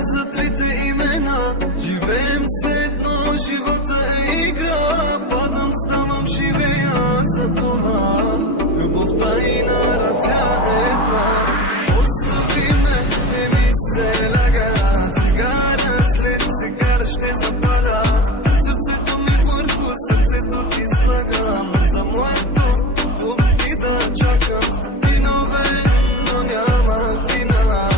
За трите имена живеем се едно, живота е игра. Падам, ставам, живея за това. Любовта и нара, тя е една. Остави ме, не ми се ляга. Цигара след цигара ще запаля. Сърцето ми върху сърцето ти слагам. За моето любви да чакам. Виновен, но няма вина.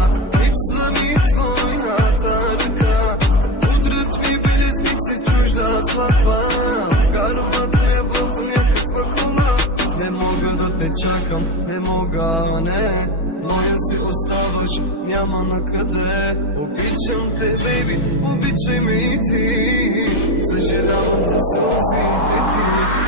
Липсва ми твоята ръка. Удрят ми белезници в чужда сватба. Карват ме в някаква кола. Не мога да те чакам, не мога, не. Моя си оставаш, няма на къде. Обичам те, бейби, обичай ме и ти. Съжалявам за сълзите ти.